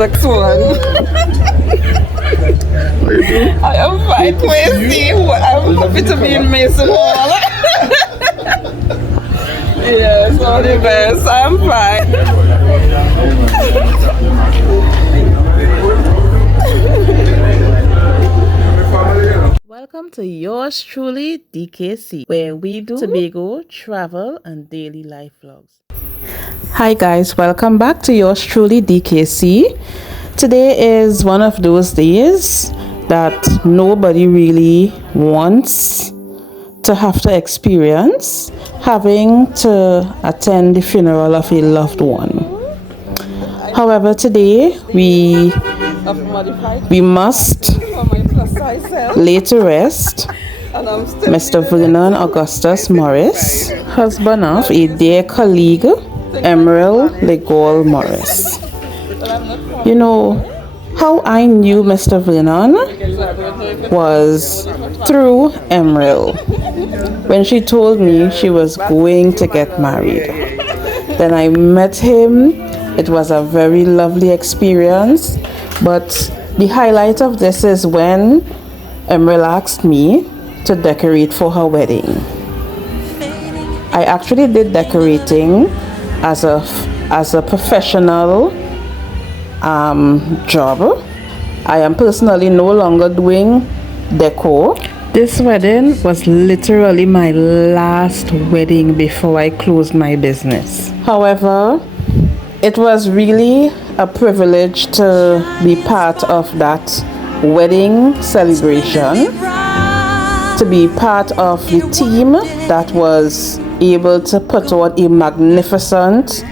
next one. I am fine, Tracy. I'm happy to be in Mason Hall. Yes, all the best. I'm fine. Welcome to yours truly, DKC, where we do Tobago, travel, and daily life vlogs. Hi guys, welcome back to yours truly, DKC. Today is one of those days that nobody really wants to have to experience, having to attend the funeral of a loved one. However, today we must lay to rest Mr. Vernon Augustus Morris, husband of a dear colleague, Emerald Legal Morris. You know, how I knew Mr. Vernon was through Emerald. When she told me she was going to get married, then I met him. It was a very lovely experience, but the highlight of this is when Emerald asked me to decorate for her wedding. I actually did decorating as a professional job. I am personally no longer doing decor. This wedding was literally my last wedding before I closed my business. However, it was really a privilege to be part of that wedding celebration, to be part of the team that was able to put on a magnificent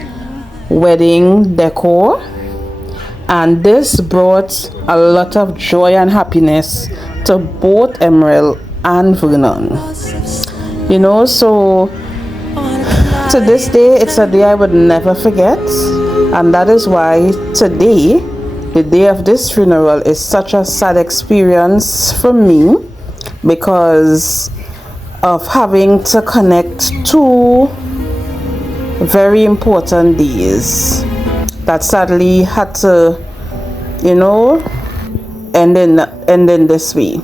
wedding decor, and this brought a lot of joy and happiness to both Emerald and Vernon. You know, so to this day, it's a day I would never forget, and that is why today, the day of this funeral, is such a sad experience for me, because of having to connect two very important days that sadly had to, you know, end in this way.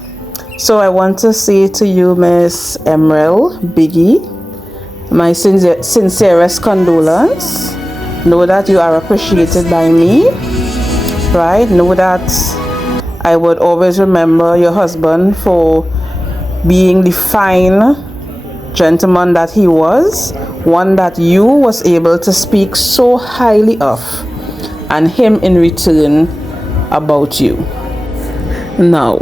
So I want to say to you, Miss Emerald Biggie, my sincerest condolence. Know that you are appreciated by me, right? Know that I would always remember your husband for being the fine gentleman that he was, one that you was able to speak so highly of, and him in return about you. Now,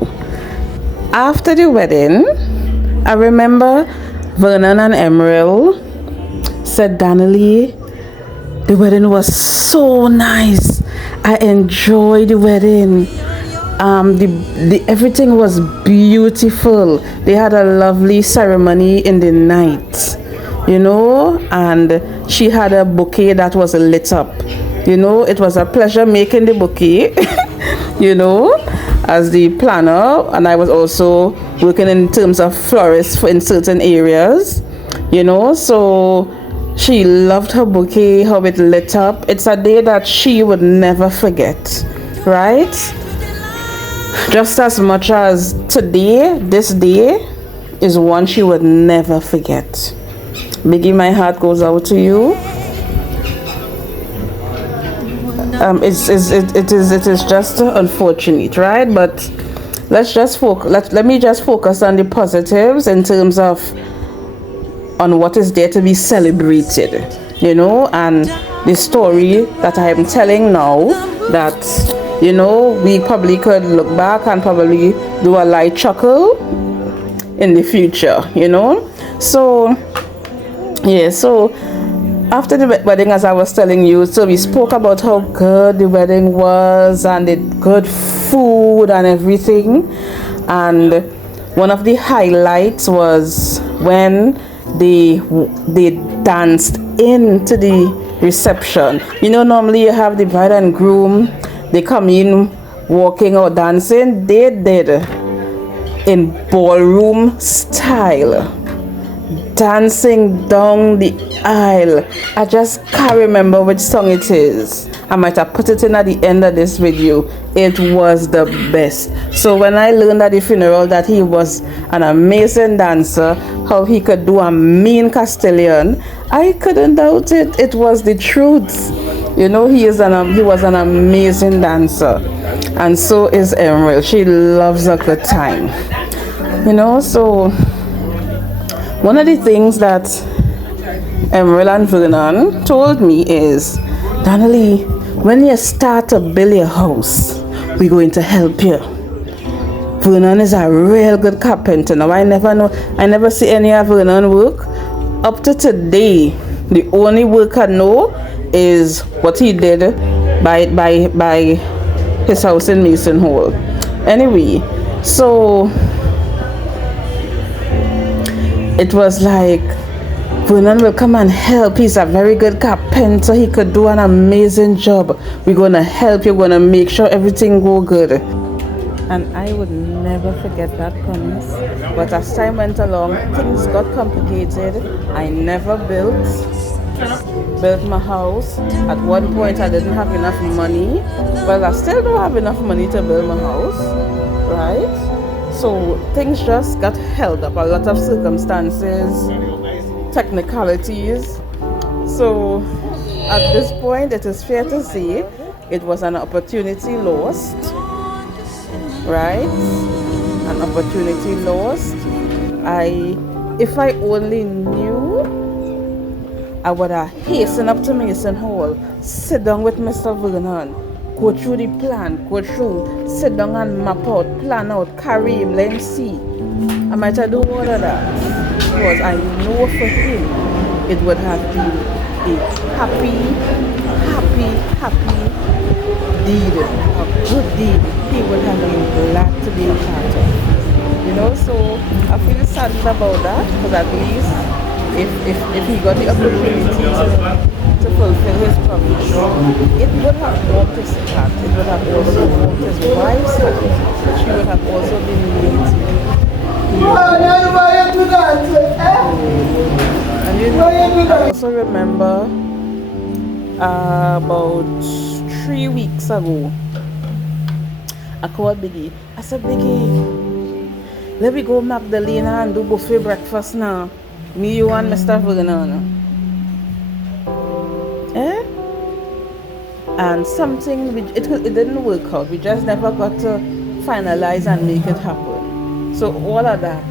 after the wedding, I remember Vernon and Emerald said, Danielle, the wedding was so nice. I enjoyed the wedding. Everything was beautiful. They had a lovely ceremony in the night, you know, and she had a bouquet that was lit up. You know, it was a pleasure making the bouquet, you know, as the planner, and I was also working in terms of florists in certain areas, you know, so she loved her bouquet, how it lit up. It's a day that she would never forget, right? Just as much as today, this day is one she would never forget. Biggie, my heart goes out to you. It is just unfortunate, right? But let me just focus on the positives in terms of on what is there to be celebrated, you know, and the story that I am telling now, that, you know, we probably could look back and probably do a light chuckle in the future, you know. So yeah, so after the wedding, as I was telling you, so we spoke about how good the wedding was and the good food and everything. And one of the highlights was when they danced into the reception. You know, normally you have the bride and groom, they come in walking or dancing. They did in ballroom style. dancing down the aisle. I just can't remember which song it is. I might have put it in at the end of this video. It was the best. So when I learned at the funeral that he was an amazing dancer, how he could do a mean Castilian, I couldn't doubt it. It was the truth. You know, he was an amazing dancer, and so is Emerald. She loves a good time. You know, so one of the things that Emerald and Vernon told me is, Donnelly, when you start to build your house, we're going to help you. Vernon is a real good carpenter. Now I never see any of Vernon work. Up to today, the only work I know is what he did by his house in Mason Hall. Anyway, so it was like, Vernon will come and help. He's a very good carpenter. He could do an amazing job. We're going to help you. We're going to make sure everything go good. And I would never forget that promise. But as time went along, things got complicated. I never built my house. At one point, I didn't have enough money. Well, I still don't have enough money to build my house, right? So things just got held up. A lot of circumstances, technicalities. So at this point, it is fair to say it was an opportunity lost, right? An opportunity lost. If I only knew, I would have hastened up to Mason Hall, sit down with Mr. Vernon, go through the plan, sit down and map out, plan out, carry him, let him see. I might have do all of that, because I know for him it would have been a happy deed, a good deed. He would have been glad to be a part of. You know, so I feel saddened about that, because at least if he got the opportunity to fulfill his promise, it would have warmed his heart. It would have also warmed his wife's heart. She would have also been waiting. And you know, I also remember about 3 weeks ago, I called Biggie. I said, Biggie, let me go Magdalena and do buffet breakfast now. Me, you, and Mr. Vernon. And something, it didn't work out. We just never got to finalize and make it happen. So all of that,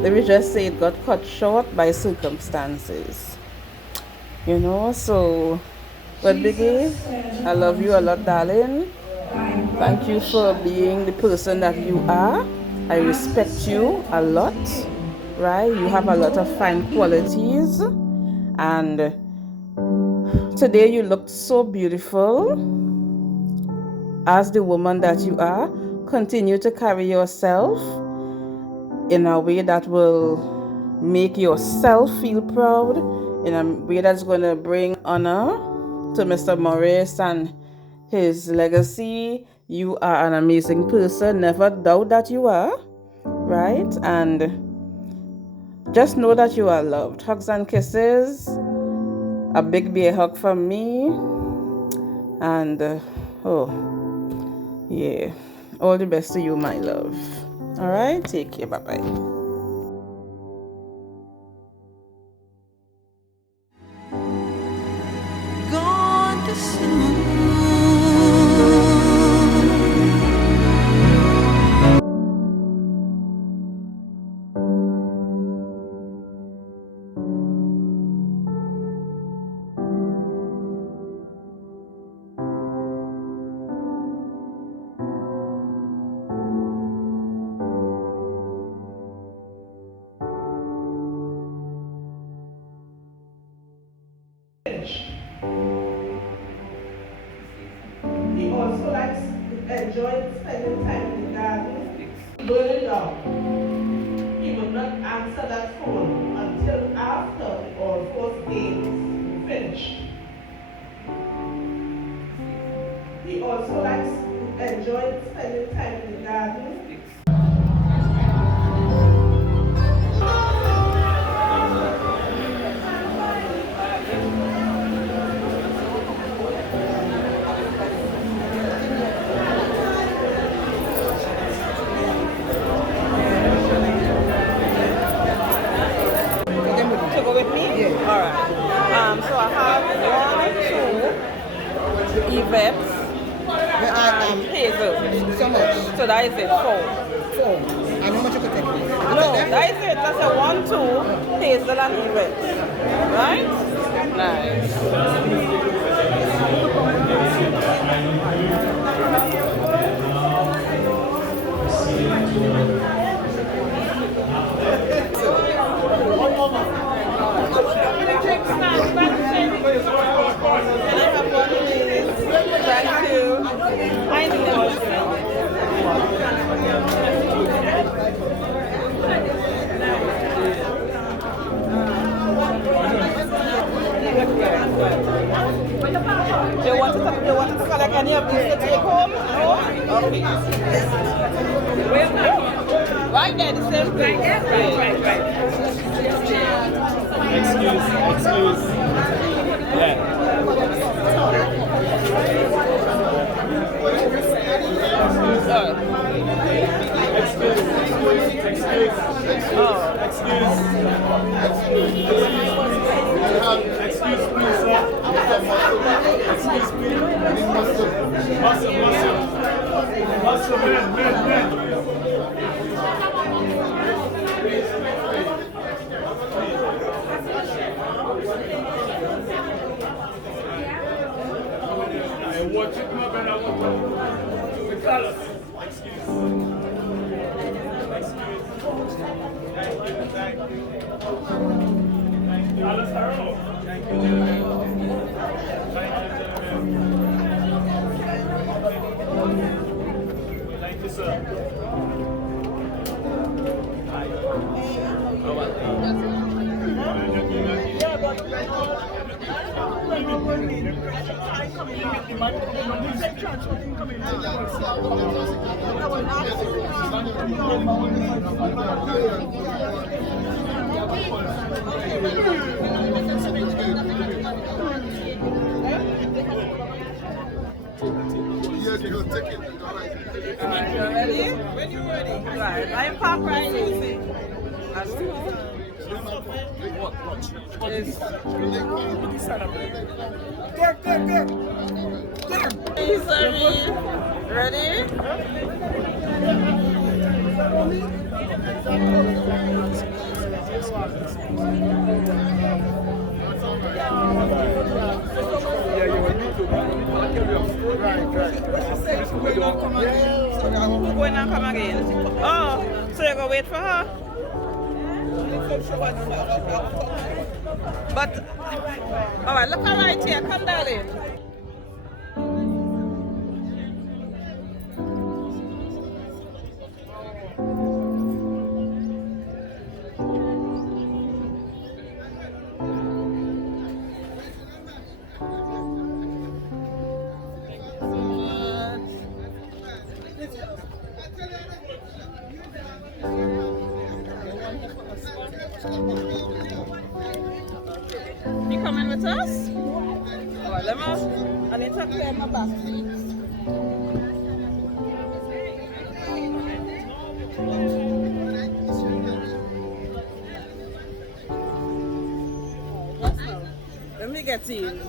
let me just say it got cut short by circumstances. You know, so, but Biggie, I love you a lot, darling. Thank you for being the person that you are. I respect you a lot. Right? You have a lot of fine qualities, and today you looked so beautiful as the woman that you are. Continue to carry yourself in a way that will make yourself feel proud, in a way that's going to bring honor to Mr. Morris and his legacy. You are an amazing person. Never doubt that you are, right? And just know that you are loved. Hugs and kisses. A big bear hug from me. And, yeah. All the best to you, my love. Alright? Take care. Bye-bye. Gone to soon. He also enjoyed spending time in the garden. Burning down. He would not answer that phone until after the All Fours games finished. He also enjoyed spending time in the garden. Alright. So I have 1, 2 Yvette's and Hazel. So much. So that is it, 4. 4. And how much you could take? No, that is it. That's a 1, 2 Hazel and Yvette. Right? Nice. Can I have one, please? Thank you. I need one. You want to collect any of these to take home? No? Okay. Right there, the same thing. Right. Excuse. Yeah. Excuse, please, sir. Excuse me. Muscle, man. Watch it, my man. I want the colors. Excuse. Thank you. Alice Harrow. Thank you. Thank you, sir. Yes, you'll take it. All right. Ready? When you're ready. Right. I'm parked right here. That's two. Watch. Ready? Who going and come again? Oh, so you're going to wait for her? But, alright, look her right here. Come, darling. You coming with us? Alright, let me. I need to clear my back. Let me get in.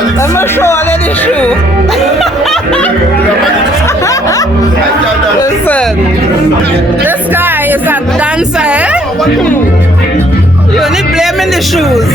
I'm not sure all of the shoe. Listen, this guy is a dancer, eh? You only blaming the shoes.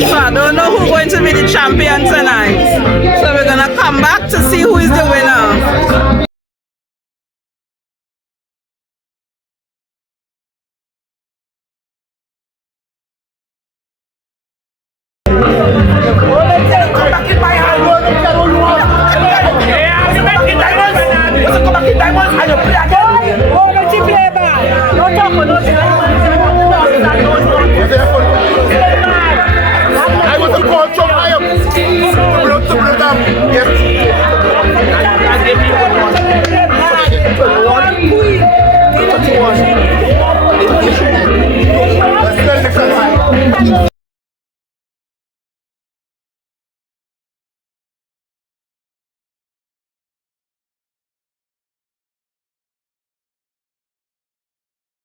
So I don't know who's going to be the champion tonight. So we're gonna come back to see who is the winner. Diamonds, and you play again.